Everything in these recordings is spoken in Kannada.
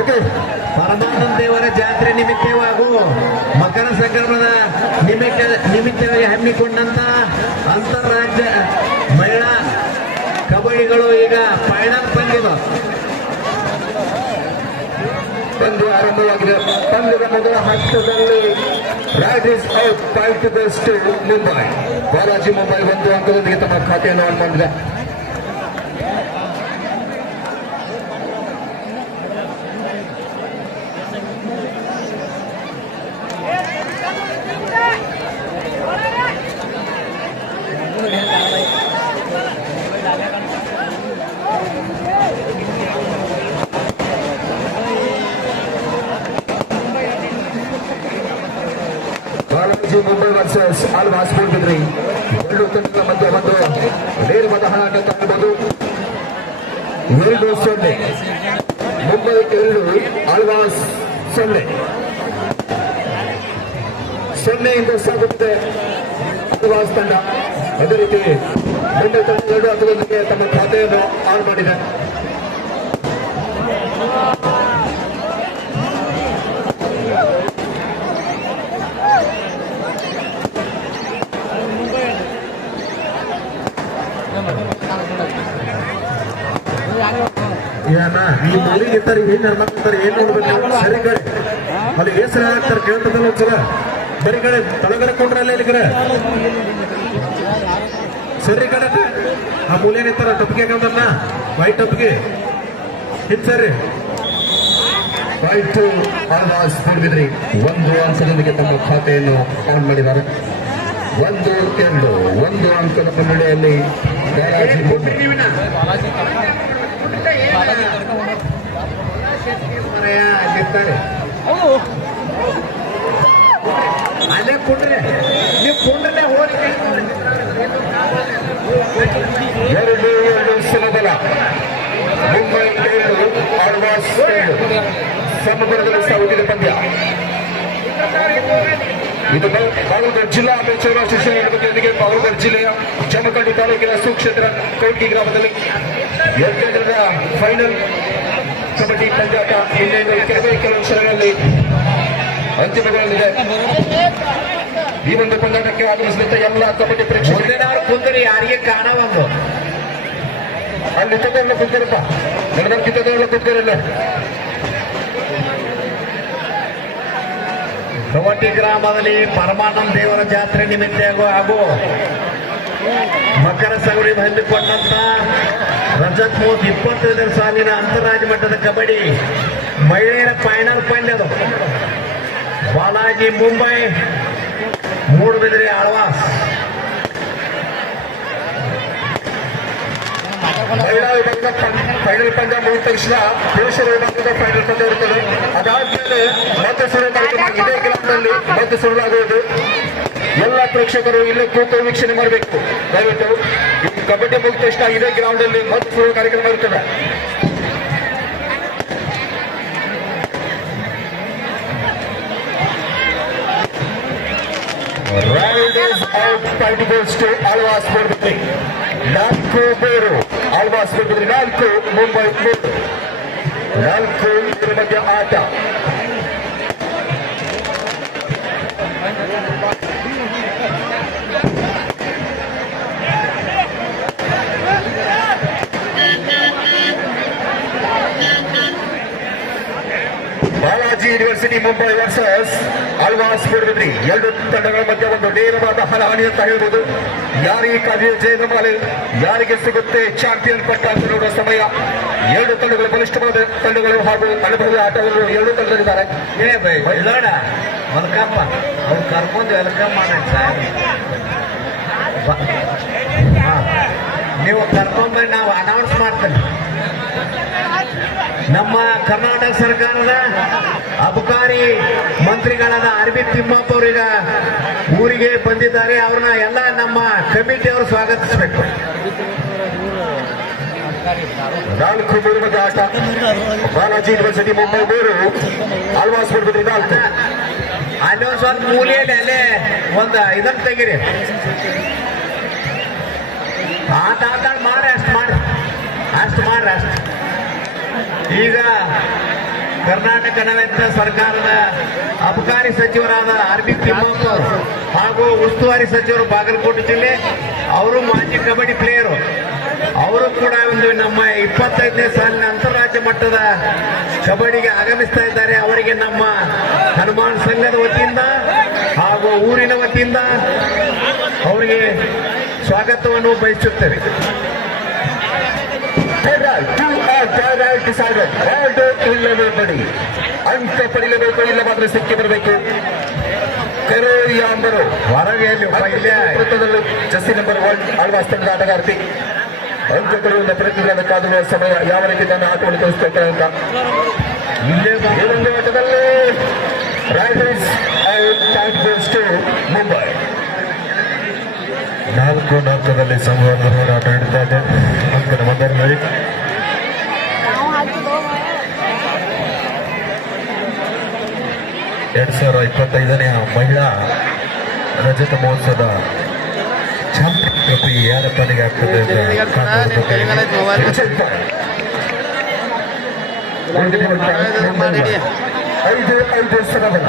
ಓಕೆ, ಪರಮಾನಂದ ದೇವರ ಜಾತ್ರೆ ನಿಮಿತ್ತ ಹಾಗೂ ಮಕರ ಸಂಕ್ರಮಣದ ನಿಮಿತ್ತವಾಗಿ ಹಮ್ಮಿಕೊಂಡಂತ ಅಂತಾರಾಜ್ಯ ಮಹಿಳಾ ಕಬಡ್ಡಿಗಳು ಈಗ ಫೈನಲ್ ಪಂದ್ಯ ಆರಂಭವಾಗಿದೆ. ಪಂದ್ಯದ ಮೊದಲ ಹಂತದಲ್ಲಿ rod is out 5-2 Mumbai. Balaji Mumbai 1 ಅಂಕದೊಂದಿಗೆ ತಮ್ಮ ಖಾತೆಯನ್ನು ಆನ್ ಮಾಡಿದೆ. ಬಾಲಾಜಿ ಮುಂಬೈ ವರ್ಸಸ್ ಆಳ್ವಾಸ್ ಮೂಡುಬಿದ್ರೆ. ಎರಡು ತಂಡಗಳ ಮಧ್ಯೆ ಒಂದು ನೇರವಾದ ಹೋರಾಟ ಕಾಣಬಹುದು. 2-0 ಮುಂಬೈ 2 ಆಳ್ವಾಸ್ 0. 0 ಸಾಗುತ್ತದೆ ಆಳ್ವಾಸ್ ತಂಡ. ಅದೇ ರೀತಿ ಮುಂಬೈ ತಂಡ 2 ಅಂಕದೊಂದಿಗೆ ತಮ್ಮ ಖಾತೆಯನ್ನು ಆನ್ ಮಾಡಿದೆ. ಈ ಮಲ್ಲಿಗೆ ಇರ್ತಾರೆ, ಏನ್ ನಿರ್ಮಾಣ ಏನ್ ನೋಡ್ಬೇಕು ಸರಿ ಕಡೆ ಅಲ್ಲಿ ಹೆಸರು ಹಾಕ್ತಾರೆ ಕೇಳ್ತದಲ್ಲ ಒಂದ್ಸಲ ಬರೀ ಕಡೆ ತಳಗಡೆ ಕೊಂಡ್ರಲ್ಲ ಇಲ್ಲಿ ಕಡೆ ಸರಿ ಕಡೆ ಆ ಮೂಲೆ ನಿಂತಾರ ಟೊಪ್ಪಿಗೆ ಹಾಕಂದನ್ನ ವೈಟ್ ಟೊಪ್ಪಿಗೆ ಹಿಂದ್ ಸರಿ. 5-2 ಆಳ್ವಾಸ್ ಮೂಡುಬಿದ್ರೆ 1 ಅಂಕದೊಂದಿಗೆ ತಮ್ಮ ಖಾತೆಯನ್ನು ಆನ್ ಮಾಡಿದ್ದಾರೆ. 1-2 ಅಂಕದ ಮುನ್ನಡೆಯಲ್ಲಿ ಬಾಲಾಜಿ ಮುಂಬೈ. ಅಲ್ಲೇ ಕುಂಡ್ರೆ ನೀವು ಕುಂಡ್ರೆ ಹೋಗಿ 2-2 ಸಮಬಲ. ಮುಂಬೈ 2 ಆಳ್ವಾಸ್ 2 ಸಮಬಲದಲ್ಲಿ ಸಾಗುತ್ತಿದೆ ಪಂದ್ಯ. ಇದು ಬಾಗಲಕೋಟೆ ಜಿಲ್ಲಾ ಅಮೆಚೂರ್ ಶಿಕ್ಷಣ ಇಲಾಖೆಯೊಂದಿಗೆ ಬಾಗಲಕೋಟೆ ಜಿಲ್ಲೆಯ ಜಮಖಂಡಿ ತಾಲೂಕಿನ ಸುಕ್ಷೇತ್ರ ಕೌಟಿ ಗ್ರಾಮದಲ್ಲಿ 2ರ ಫೈನಲ್ ಕಬಡ್ಡಿ ಪಂದ್ಯಾಟ ಇನ್ನೇನು ಕೆಲವೇ ಕೆಲವು ಕ್ಷಣಗಳಲ್ಲಿ ಅಂತಿಮಗೊಳ್ಳಲಿದೆ. ಈ ಒಂದು ಪಂದ್ಯಾಟಕ್ಕೆ ಆಗಮಿಸಿದಂತೆ ಎಲ್ಲ ಕಬಡ್ಡಿ ಪ್ರೇಕ್ಷಕರು ಕುಂದ್ರಿ ಯಾರಿಗೆ ಕಾಣವೊಂದು ಅಲ್ಲಿ ತಗೊಂಡು ಕುಂತಿರಪ್ಪ ನಡೆದಂತಿದ್ದೆಲ್ಲ ಕುಂತಿರಲ್ಲ. ಕವಟಿ ಗ್ರಾಮದಲ್ಲಿ ಪರಮಾನಂದ ದೇವರ ಜಾತ್ರೆ ನಿಮಿತ್ತ ಹಾಗೂ ಮಕರ ಸಂಕ್ರಮಣ ಹಮ್ಮಿಕೊಂಡಂತ ರಜತ್ ಮೋತ್ 25ರ ಸಾಲಿನ ಅಂತಾರಾಜ್ಯ ಮಟ್ಟದ ಕಬಡ್ಡಿ ಮಹಿಳೆಯರ ಫೈನಲ್ ಪಂದ್ಯದು ಬಾಲಾಜಿ ಮುಂಬೈ ಮೂಡುಬಿದ್ರೆ ಆಳ್ವಾಸ್. ಮಹಿಳಾ ವಿಭಾಗದ ಫೈನಲ್ ಪಂದ್ಯ ಮುಗಿದ ತಕ್ಷಣ ಪುರುಷರ ವಿಭಾಗದ ಫೈನಲ್ ಪಂದ್ಯ ಇರುತ್ತದೆ. ಅದಾದ್ಮೇಲೆ ಮತ್ತೆ ಸುರು ಕಾರ್ಯಕ್ರಮ ಇದೇ ಗ್ರಾಮದಲ್ಲಿ ಮತ್ತೆ ಸುರುವಾಗುವುದು. ಎಲ್ಲ ಪ್ರೇಕ್ಷಕರು ಇಲ್ಲೇ ಕೂತು ವೀಕ್ಷಣೆ ಮಾಡಬೇಕು. ದಯವಿಟ್ಟು ಈ ಕಬಡ್ಡಿ ಮುಗಿದ ತಕ್ಷಣ ಇದೇ ಗ್ರೌಂಡ್ ಅಲ್ಲಿ ಮತ್ತೆ ಸುರು ಕಾರ್ಯಕ್ರಮ ಇರುತ್ತದೆ. Ride is out 5-2 Alva's Moodbidri. 4-3 Alva's Moodbidri 4 Mumbai 3. 4 ಮಧ್ಯ ಆಟ. Balaji university Mumbai versus Alvas Moodbidri. ಎರಡು ತಂಡಗಳ ಮಧ್ಯೆ ಒಂದು ನೇರವಾದ ಹಣಾಹಣಿ ಅಂತ ಹೇಳ್ಬೋದು. ಯಾರಿಗೆ ಕಾದಿದೆ ಜಯಗಮಾಲೆ, ಯಾರಿಗೆ ಸಿಗುತ್ತೆ ಚಾಂಪಿಯನ್ ಪಟ್ಟ ಅಂತ ನೋಡುವ ಸಮಯ. ಎರಡು ತಂಡಗಳು ಬಲಿಷ್ಠವಾದ ತಂಡಗಳು ಹಾಗೂ ಅನುಭವಿ ಆಟಗಾರರು ಎರಡು ತಂಡಗಳಿದ್ದಾರೆ. ವೆಲ್ಕಮ್ ಅವ್ರು ಕರ್ಕೊಂಡು ವೆಲ್ಕಮ್ ಮಾಡಿ ನೀವು ಕರ್ಕೊಂಡ್ಬಂದು ನಾವು ಅನೌನ್ಸ್ ಮಾಡ್ತೇವೆ. ನಮ್ಮ ಕರ್ನಾಟಕ ಸರ್ಕಾರದ ಅಬಕಾರಿ ಮಂತ್ರಿಗಳಾದ ಆರ್.ಬಿ. ತಿಮ್ಮಪ್ಪ ಅವರೀಗ ಊರಿಗೆ ಬಂದಿದ್ದಾರೆ. ಅವ್ರನ್ನ ಎಲ್ಲ ನಮ್ಮ ಕಮಿಟಿಯವರು ಸ್ವಾಗತಿಸಬೇಕು. 4-3 ಮಧ್ಯ ಆಟ. ಬಾಲಾಜಿ ಯೂನಿವರ್ಸಿಟಿ ಮುಂಬೈ 3 ಆಳ್ವಾಸ್ ಮೂಡುಬಿದ್ರೆ 4. ಅಲ್ಲಿ ಒಂದು ಸ್ವಲ್ಪ ಮೂಲೆಯಲ್ಲಿ ಅಲ್ಲೇ ಒಂದು ಇದನ್ನ ತೆಗೀರಿ. ಆಟ ಮಾಡ್ರಿ ಅಷ್ಟು ಮಾಡ್ರಿ ಈಗ ಕರ್ನಾಟಕ ನವೆಂತ ಸರ್ಕಾರದ ಅಬಕಾರಿ ಸಚಿವರಾದ ಆರ್.ಬಿ. ತಿಮ್ಮಪ್ಪ ಅವರು ಹಾಗೂ ಉಸ್ತುವಾರಿ ಸಚಿವರು ಬಾಗಲಕೋಟೆ ಜಿಲ್ಲೆ, ಅವರು ಮಾಜಿ ಕಬಡ್ಡಿ ಪ್ಲೇಯರು. ಅವರು ಕೂಡ ಒಂದು ನಮ್ಮ 25ನೇ ಸಾಲಿನ ಅಂತಾರಾಜ್ಯ ಮಟ್ಟದ ಕಬಡ್ಡಿಗೆ ಆಗಮಿಸ್ತಾ ಇದ್ದಾರೆ. ಅವರಿಗೆ ನಮ್ಮ ಹನುಮಾನ್ ಸಂಘದ ವತಿಯಿಂದ ಹಾಗೂ ಊರಿನ ವತಿಯಿಂದ ಅವರಿಗೆ ಸ್ವಾಗತವನ್ನು ಬಯಸುತ್ತೇವೆ. ಅಂಕ ಪಡಿಲೇಬೇಕು, ಇಲ್ಲ ಮಾತ್ರ ಸಿಕ್ಕಿ ಬರಬೇಕು. ಕರೋರಿಯಾಂಬರು ಹೊರಗೆ ವೃತ್ತದಲ್ಲಿ ಜಸ್ಸಿ ನಂಬರ್ 1 ಆಳ್ವಾಸ್ ತಂಡದ ಆಟಗಾರ್ತಿ. ಅಂಕಗಳಿಂದ ಪ್ರತಿಗಳನ್ನು ಕಾದುವ ಸಮಯ ಯಾವ ರೀತಿ ನನ್ನ ಆಟವನ್ನು ತೋರಿಸ್ತಾರೆ ಅಂತ. ಇಲ್ಲೇ ಈ ಒಂದು ಆಟದಲ್ಲಿ ರೈಡರ್ಸ್ ಮುಂಬೈ 4-4ರಲ್ಲಿ ಸಂವಾದ ಹೋರಾಟ ನಡೀತಾ ಇದೆ. ಅಂಕಣ ಮೊದಲನೇ 2025ನೇ ಮಹಿಳಾ ರಜತ ಮಹೋತ್ಸವದ ಚಾಂಪಿಯನ್ ಟ್ರೋಫಿ ಯಾರ ಪಾಲಿಗೆ ಆಗ್ತದೆ ಅಂತ ಐದು ಸರಬಲ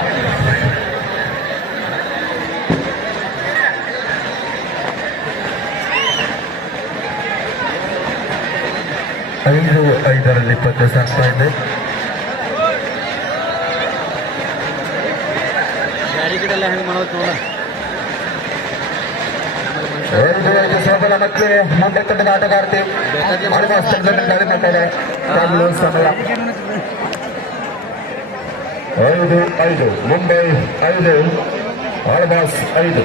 5-5ರಲ್ಲಿ ಪಂದ್ಯ ಸಾಗ್ತಾ ಇದೆ. ಸೋಬಲ ಮತ್ತೆ ಮುಂದೆ ತಂಡದ ಆಟಗಾರ್ತಿ ಆಳ್ವಾಸ್ ತಂಡದಲ್ಲಿ ದಾಳಿ ಮಾಡ್ತಾರೆ. ಸಮಯ 5-5 ಮುಂಬೈ 5 ಆಳ್ವಾಸ್ 5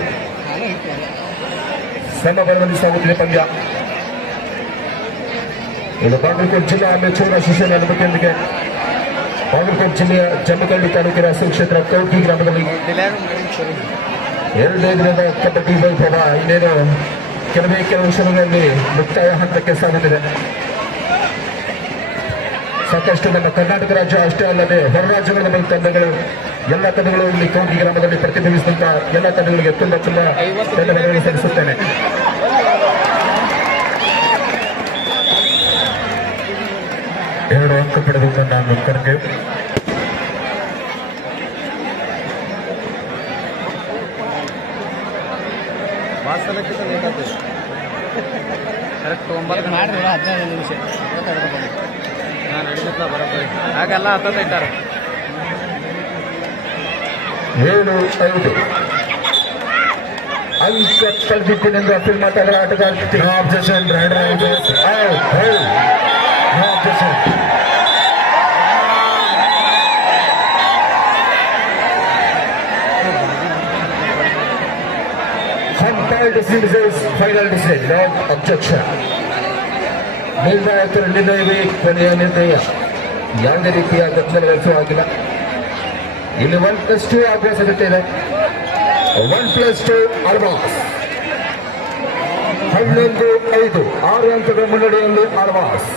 ಸಮಬಲದಲ್ಲಿ ಸಾಗುತ್ತಿದೆ ಪಂದ್ಯ. ಇದು ಬಾಗಲಕೋಟೆ ಜಿಲ್ಲಾ ಮೆಚೂರ ಶಿಕ್ಷಣ ಅನುಮತಿಯೊಂದಿಗೆ ಬಾಗಲಕೋಟೆ ಜಿಲ್ಲೆಯ ಜಮಖಂಡಿ ತಾಲೂಕಿನ ಸುಕ್ಷೇತ್ರ ಕೌಟಿ ಗ್ರಾಮದಲ್ಲಿ 2ನೇ ದಿನದ ಕಬಡ್ಡಿ ವೈಭವ ಇನ್ನೇನು ಕೆಲವೇ ಕೆಲವು ಕ್ಷಣಗಳಲ್ಲಿ ಮುಕ್ತಾಯ ಹಂತಕ್ಕೆ ಸಾಗುತ್ತಿದೆ. ಸಾಕಷ್ಟು ನಮ್ಮ ಕರ್ನಾಟಕ ರಾಜ್ಯ ಅಷ್ಟೇ ಅಲ್ಲದೆ ಹೊರ ರಾಜ್ಯಗಳ ನಮ್ಮ ತಂಡಗಳು, ಎಲ್ಲ ತಂಡಗಳು ಇಲ್ಲಿ ಕೌಟಿ ಗ್ರಾಮದಲ್ಲಿ ಪ್ರತಿಬಿಂಬಿಸಿದಂತ ಎಲ್ಲ ತಂಡಗಳಿಗೆ ತುಂಬಾ ಧನ್ಯವಾದಗಳನ್ನು ಸಲ್ಲಿಸುತ್ತೇನೆ. ಎರಡು ಅಂಕ ಪಡೆದುಕೊಂಡ ನಾನು ಕಡೆಗೆ ಕರೆಕ್ಟ್ 9 ಮಾಡಿದ್ರು 15 ನಿಮಿಷ ಬರೋಬ್ಬರಿ ಹಾಗೆಲ್ಲ ಹತ್ತ ಇಟ್ಟಾರೆ. 7-5 ಅಂಕ ಕಳೆದಿದ್ದೇನೆಂದು ಅಪೀಲ್ ಮಾತಾಡೋ ಆಟಗಾರ್ತಿ. Objection raider final decision, no objection. ನಿರ್ಣಾಯಕರ ನಿರ್ಣಯವೇ ಕೊನೆಯ ನಿರ್ಣಯ. ಯಾವುದೇ ರೀತಿಯ ಗೊಂದಲಗೊಳಿಸುವ ಆಗಿಲ್ಲ. ಇಲ್ಲಿ 1+2 ಆಗುವ ಸಾಧ್ಯತೆ ಇದೆ. 1+2 ಆಳ್ವಾಸ್ 11-5 6 ಅಂಕಗಳ ಮುನ್ನಡೆಯಲ್ಲಿ ಆಳ್ವಾಸ್.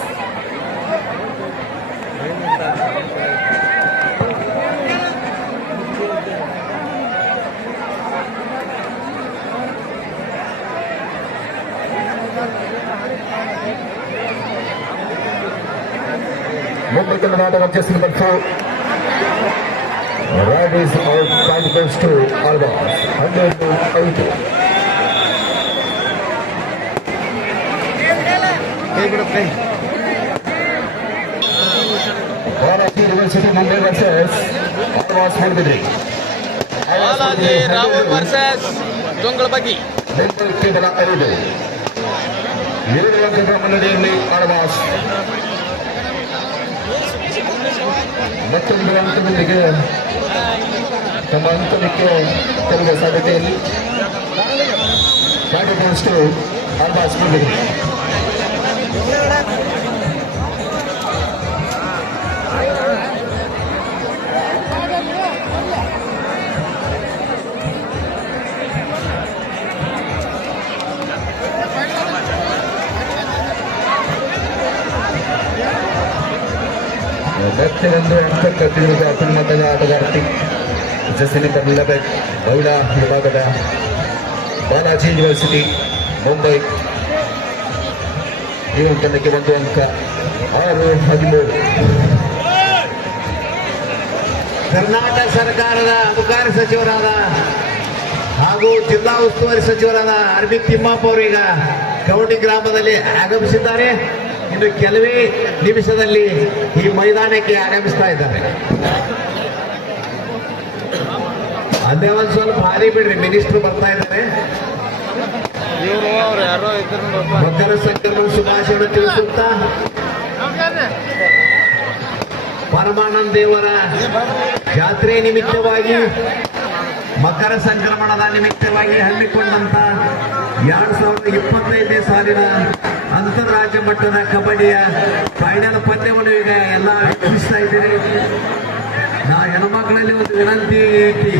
ಮುಂದೆ ತಂಡದ ಆಟಗಾರ ಜೆಸ್ಸಿ number 4 raid is out. 5+2 Alvas 12-5. Balaji university Mumbai versus Alvas Moodbidri. Rahul versus ದೊಂಗಳಬಗಿ. ಮುಂಬೈ ಕೇವಲ 5 7 ಅಂಕಗಳ ಮುನ್ನಡೆಯಲ್ಲಿ ಆಳ್ವಾಸ್. ಮತ್ತೊಂದು ಅಂಕದೊಂದಿಗೆ ತಮ್ಮ ಅಂಕಕ್ಕೆ ತರುವ ಸಾಧ್ಯತೆಯಲ್ಲಿ 5+2 ಆಳ್ವಾಸ್ ಮೂಡಬಿದ್ರೆ. ಮತ್ತೆ ಒಂದು ಅಂಕ ಕಟ್ಟಿರುವುದು ಅಪೀಲ್ ಮಟ್ಟದ ಆಟಗಾರ್ತಿ ಜೆಸ್ಸಿ ನಂಬರ್ 11 ಮಹಿಳಾ ವಿಭಾಗದ ಬಾಲಾಜಿ ಯೂನಿವರ್ಸಿಟಿ ಮುಂಬೈ. ಈ ತಂಡಕ್ಕೆ 1 ಅಂಕ 6-13. ಕರ್ನಾಟಕ ಸರ್ಕಾರದ ಅಬಕಾರಿ ಸಚಿವರಾದ ಹಾಗೂ ಜಿಲ್ಲಾ ಉಸ್ತುವಾರಿ ಸಚಿವರಾದ ಆರ್.ಬಿ. ತಿಮ್ಮಪ್ಪ ಅವರು ಈಗ ಕವಟಿ ಗ್ರಾಮದಲ್ಲಿ ಆಗಮಿಸಿದ್ದಾರೆ. ಇನ್ನು ಕೆಲವೇ ನಿಮಿಷದಲ್ಲಿ ಈ ಮೈದಾನಕ್ಕೆ ಆಗಮಿಸ್ತಾ ಇದ್ದಾರೆ. ಅಲ್ಲೇ ಒಂದು ಸ್ವಲ್ಪ ಹಾರಿ ಬಿಡ್ರಿ, ಮಿನಿಸ್ಟರ್ ಬರ್ತಾ ಇದ್ದಾರೆ. ಇವರು ಅವ್ರು ಯಾರೋ ಇದ್ರು ಮಕರ ಸಂಕ್ರಮಣ ಶುಭಾಶಯ ತಿಳಿಸುತ್ತಾ ಪರಮಾನಂದ ದೇವರ ಜಾತ್ರೆ ನಿಮಿತ್ತವಾಗಿ ಮಕರ ಸಂಕ್ರಮಣದ ನಿಮಿತ್ತವಾಗಿ ಹಮ್ಮಿಕೊಂಡಂತ 2025ನೇ ಸಾಲಿನ ಅಂತಾರಾಜ್ಯ ಮಟ್ಟದ ಕಬಡ್ಡಿಯ ಫೈನಲ್ ಪಂದ್ಯವನ್ನು ಈಗ ಎಲ್ಲ ವೀಕ್ಷಿಸ್ತಾ ಇದ್ದೀರಿ. ನಾ ಹೆಣ್ಮಕ್ಳಲ್ಲಿ ಒಂದು ವಿನಂತಿ ಐತಿ,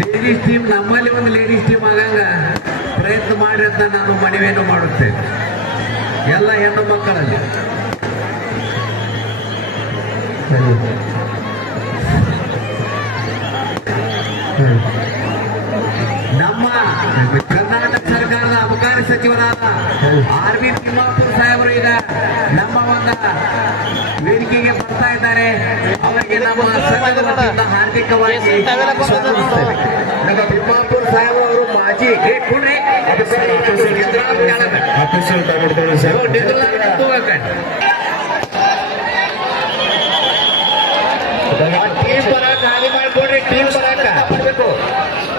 ಲೇಡೀಸ್ ಟೀಮ್ ನಮ್ಮಲ್ಲಿ ಒಂದು ಲೇಡೀಸ್ ಟೀಮ್ ಆಗಂಗ ಪ್ರಯತ್ನ ಮಾಡಿ ಅಂತ ನಾನು ಮನವಿಯನ್ನು ಮಾಡುತ್ತೇನೆ ಎಲ್ಲ ಹೆಣ್ಣು ಮಕ್ಕಳಲ್ಲಿ. ನಮ್ಮ ಕರ್ನಾಟಕ ಸರ್ಕಾರದ ಅಬಕಾರಿ ಸಚಿವರಾದ ಆರ್.ಬಿ. ತಿಮ್ಮಾಪುರ ಸಾಹೇಬರು ಈಗ ನಮ್ಮ ಒಂದು ವೇದಿಕೆಗೆ ಬರ್ತಾ ಇದ್ದಾರೆ. ಅವರಿಗೆ ನಮ್ಮ ಸಂಘದ ವತಿಯಿಂದ ಹಾರ್ದಿಕವಾಗಿ ಸ್ವಾಗತಿಸುತ್ತೇವೆ. ನಮ್ಮ ತಿಮ್ಮಾಪುರ ಸಾಹೇಬ್ ಅವರು ಮಾಜಿ ಟೀಮ್ ಬರಾಕ ಹಾಲಿ ಮಾಡ್ಕೊಡ್ರಿ, ಟೀಮ್ ಬರಾಕ ಮಾಡಬೇಕು.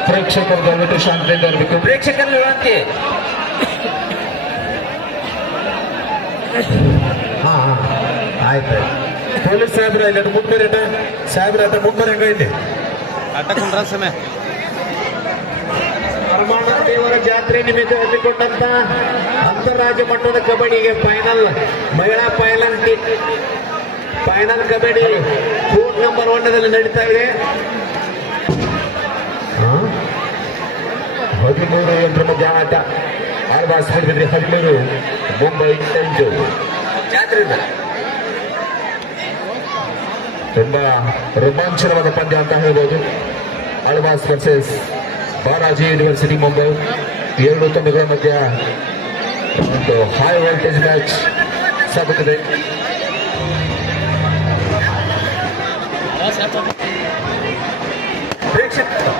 ಪ್ರೇಕ್ಷಕರು ದಯವಿಟ್ಟು ಶಾಂತಿಯಿಂದ ಇರಬೇಕು. ಪ್ರೇಕ್ಷಕರ ವಿನಂತಿ. ಹಾ ಆಯ್ತು. ಪೊಲೀಸ್ ಸಾಹೇಬ್ರ ಇಲ್ಲ ಮುಂಬರೇಟ ಸಾಹೇಬ್ರ ಆಟ ಮುಂಬರಂಗ ಇಲ್ಲಿ ಆಟ ಕುಂಡ್ರ ಸಮಯ ಪರಮಾನಂದ ದೇವರ ಜಾತ್ರೆ ನಿಮಿತ್ತ ಹಮ್ಮಿಕೊಂಡಂತ ಅಂತಾರಾಜ್ಯ ಮಟ್ಟದ ಕಬಡ್ಡಿಗೆ ಫೈನಲ್ ಮಹಿಳಾ ಫೈನಲ್ ಕಬಡ್ಡಿ ಕೋರ್ಟ್ ನಂಬರ್ 1ದಲ್ಲಿ ನಡೀತಾ ಇದೆ. 13 ಎಂಟರ ಮಧ್ಯ ಆಟ. ಆಳ್ವಾಸ್ 13 ಮುಂಬೈ 8. ಜಾತ್ರೆ ತುಂಬಾ ರೋಮಾಂಚನವಾದ ಪಂದ್ಯ ಅಂತ ಹೇಳ್ಬೋದು. ಆಳ್ವಾಸ್ ವರ್ಸಸ್ ಬಾಲಾಜಿ ಯೂನಿವರ್ಸಿಟಿ ಮುಂಬೈ 2 ತಂಡಗಳ ಮಧ್ಯ ಒಂದು ಹೈ ವೋಲ್ಟೇಜ್ ಮ್ಯಾಚ್ ಸಾಗುತ್ತದೆ. ಪ್ರೇಕ್ಷಕರು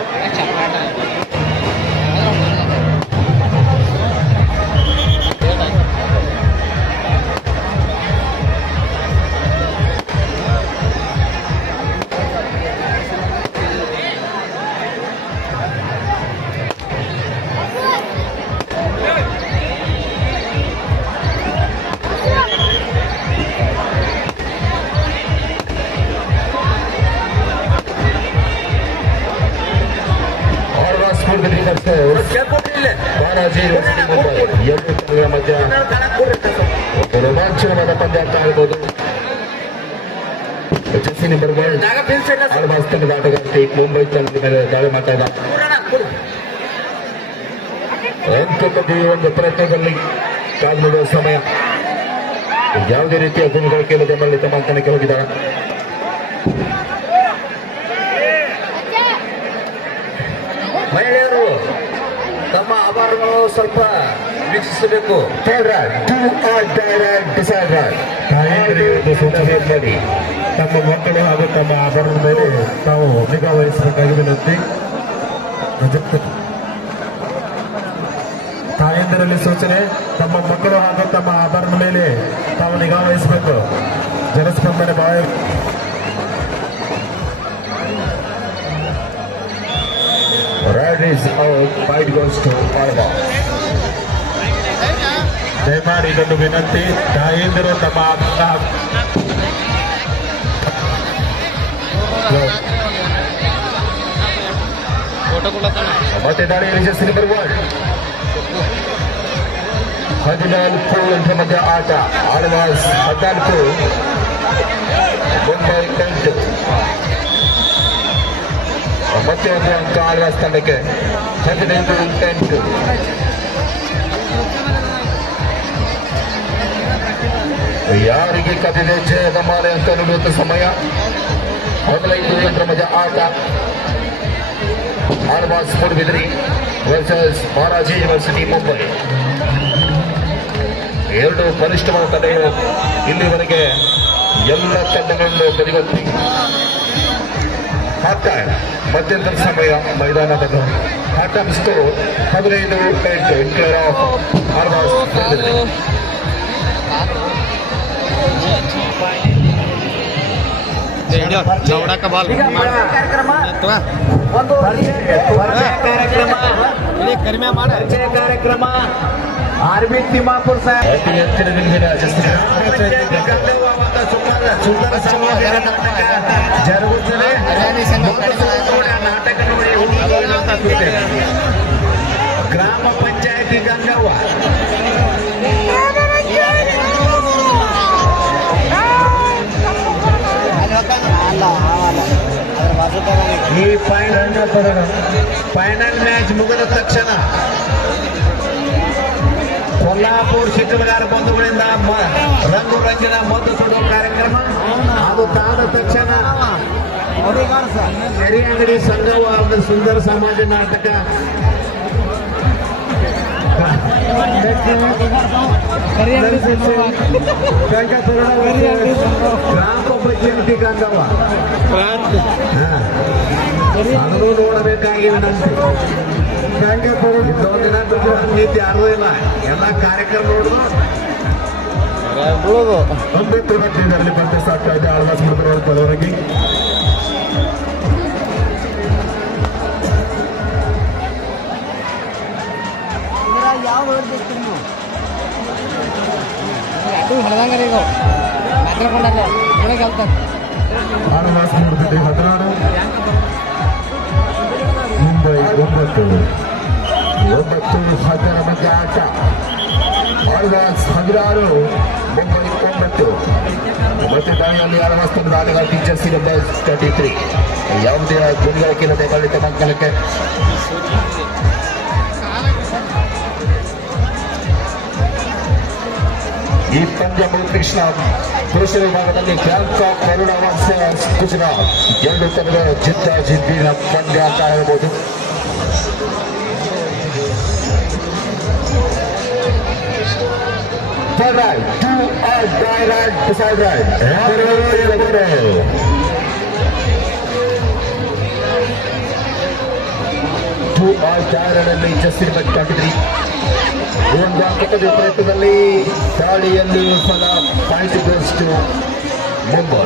ಬಾಲಾಜಿ ಯೂನಿವರ್ಸಿಟಿ ಮುಂಬೈ 2 ತಂಡಗಳ ಮಧ್ಯ ಒಂದು ರೋಮಾಂಚನವಾದ ಪಂದ್ಯ ಅಂತ ಹೇಳ್ಬೋದು. ಜೆರ್ಸಿ ನಂಬರ್ 1 ಆಳ್ವಾಸ್ ತಂಡದ ಆಟಗಾರ್ತಿ ಮುಂಬೈ ತಂಡದ ಮೇಲೆ ದಾಳಿ ಮಾಡ್ತಾ ಇದ್ದ. ಅಂತ್ಯದಲ್ಲಿ ಒಂದು ಪ್ರಯತ್ನದಲ್ಲಿ ಕಾದು ನೋಡುವ ಸಮಯ. ಯಾವುದೇ ರೀತಿಯ ಗುಣಗಳ ಕೇಳದೆ ಮರಳಿ ತಮ್ಮ ಅಂಕಣಕ್ಕೆ ಹೋಗಿದ್ದಾರೆ. ಮಹಿಳೆಯರು ತಮ್ಮ ಆಭರಣಗಳು ಸ್ವಲ್ಪ ವೀಕ್ಷಿಸಬೇಕು. ತಾಯಂದಿರಿಗೆ ಸೂಚನೆ ಮಾಡಿ ತಮ್ಮ ಮಕ್ಕಳು ಹಾಗೂ ತಮ್ಮ ಆಭರಣದ ಮೇಲೆ ತಾವು ನಿಗಾ ವಹಿಸಬೇಕಾಗಿ ವಿನಂತಿ. ತಾಯಂದಿರಲ್ಲಿ ಸೂಚನೆ, ತಮ್ಮ ಮಕ್ಕಳು ಹಾಗೂ ತಮ್ಮ ಆಭರಣದ ಮೇಲೆ ತಾವು ನಿಗಾ ವಹಿಸಬೇಕು. ಜನಸ್ಪಂದನೆ ಬಹಳ ದಯಮಾಡಿ ಇದೊಂದು ವಿನಂತಿ. ತಾಯಂದಿರು ತಮ್ಮ ಫೋಟೋ ಕೊಡ್ಲತ್ತಾನ ಮತ್ತೆ ದಾಳಿಯಲ್ಲಿ ಜೆರ್ಸಿ ನಂಬರ್ 1 14 ಎಂಟರ ಮಧ್ಯ ಆಟ. ಆಳ್ವಾಸ್ 14 ಮುಂಬೈ 8. ಮತ್ತೆ ಒಂದು ಅಂಕ ಆಳ್ವಾಸ್ ತಂಡಕ್ಕೆ. 15-8. ಯಾರಿಗೆ ಕದಿದೆ ಜಯದ ಮಾಲೆ ಅಂತ ನೋಡುವಂತ ಸಮಯ. 15 ಎಂಟರ ಮಧ್ಯ ಆಟ. Alvas Moodubidire versus Balaji university Mumbai. 2 ಬಲಿಷ್ಠವಾದ ತಂಡಗಳು ಇಲ್ಲಿವರೆಗೆ ಎಲ್ಲ ತಂಡಗಳನ್ನು ಬದಿಗೊತ್ತಿ ಹಾಫ್ ಟೈಮ್ ಮಧ್ಯಂತರ ಸಮಯ ಮೈದಾನವನ್ನು ಆಟಮಿಸಿತು 15-8 ಇನ್ ಕೇರ್ ಆಫ್ ಆಳ್ವಾಸ್ ಚೌಡಕ ಬಾಲ್ ಕಡಿಮೆ ಮಾಡ ಕಾರ್ಯಕ್ರಮ ಆರ್ಮಿ ತಿಮ್ಮಾಪುರ ಸುಂದರ ಸಮಾಜ ಜರುಗುತ್ತದೆ ನಾಟಕ ನೋಡಿ ಗ್ರಾಮ ಪಂಚಾಯತಿ ಗಂಗವ್ವ ಈ ಫೈನಲ್ ಮ್ಯಾಚ್ ಮುಗಿದ ತಕ್ಷಣ ಕೊಲ್ಲಾಪುರ ಶಿಕ್ಷಕರ ಬಂಧುಗಳಿಂದ ರಂಗು ರಂಜಿನ ಮದ್ದು ಕೊಡುವ ಕಾರ್ಯಕ್ರಮ ಅದು ತಾದ ತಕ್ಷಣ ಅಂಗಡಿ ಸಂಘವ ಸುಂದರ ಸಮಾಜ ನಾಟಕ ಗ್ರಾಮ ಪಂಚಾಯತಿ ಗಂಗವ್ವ ಅದನ್ನು ನೋಡಬೇಕಾಗಿ ವಿನಂತಿ ಇದೊಂದಿನ ನೀತಿ ಯಾರೂ ಇಲ್ಲ ಎಲ್ಲ ಕಾರ್ಯಕ್ರಮ ನೋಡುದು ಇದರಲ್ಲಿ ಬಂದು ಸಾಕ್ತಾ ಇದೆ ಆಳ್ವಾಸ್ ಮೃತರವರು ಪದವರೆಗೆ ಆಳ್ವಾಸ್ ಮೃತತೆ 16 ಮುಂಬೈ 9 10 ಮಧ್ಯ ಆಟ ಆಳ್ವಾಸ್ 16 ಮುಂಬೈ 9 ಮತ್ತೆ ದಾಳಿಯಲ್ಲಿ ಆಳ್ವಾಸ್ ತಂಡದ ಆಟಗಾರ ಟೀಚರ್ಸ್ ನಂಬರ್ 33 ಯಾವುದೇ ಗುರಿಗಳಿಲ್ಲದೆ ಬಳಿತ ಮಂಗಲಕ್ಕೆ ಈ ಪಂದ್ಯ ಬಹುತೇಕ ಪುರುಷರ ವಿಭಾಗದಲ್ಲಿ ಬ್ಯಾಂಕಾಕ್ ವರುಣ ವರ್ಸಸ್ ಗುಜರಾತ್ ಎರಡು ತಂಡಗಳ ಜಿದ್ದಾಜಿದ್ದಿನ ಪಂದ್ಯ ಅಂತ ಹೇಳ್ಬೋದು. Right, 2 are direct beside right. 2 are direct ಅಲ್ಲಿ ಜಸ್ಟಿನ್ ಬಟ್ 23 ಒಂದು ಅಂಕದ ಪ್ರಯತ್ನದಲ್ಲಿ ದಾಳಿಯಲ್ಲಿ ಫಲ ಪಾಯಿಂಟ್ ಗೋಸ್ ಟು ಮುಂಬೈ.